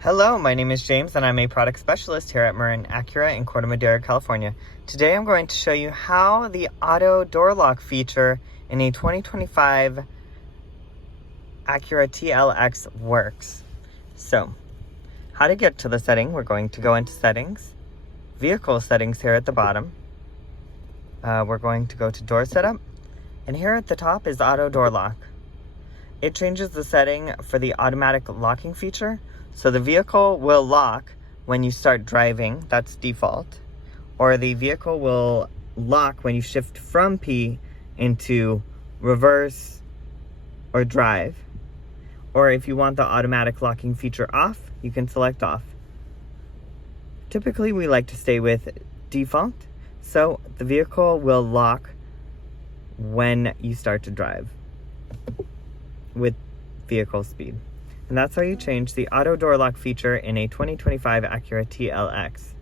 Hello, my name is James and I'm a product specialist here at Marin Acura in Corte Madera, California. Today I'm going to show you how the auto door lock feature in a 2025 Acura TLX works. So, how to get to the setting, we're going to go into settings, vehicle settings here at the bottom. We're going to go to door setup, and here at the top is auto door lock. It changes the setting for the automatic locking feature. So the vehicle will lock when you start driving, that's default. Or the vehicle will lock when you shift from P into reverse or drive. Or if you want the automatic locking feature off, you can select off. Typically we like to stay with default, so the vehicle will lock when you start to drive with vehicle speed. And that's how you change the auto door lock feature in a 2025 Acura TLX.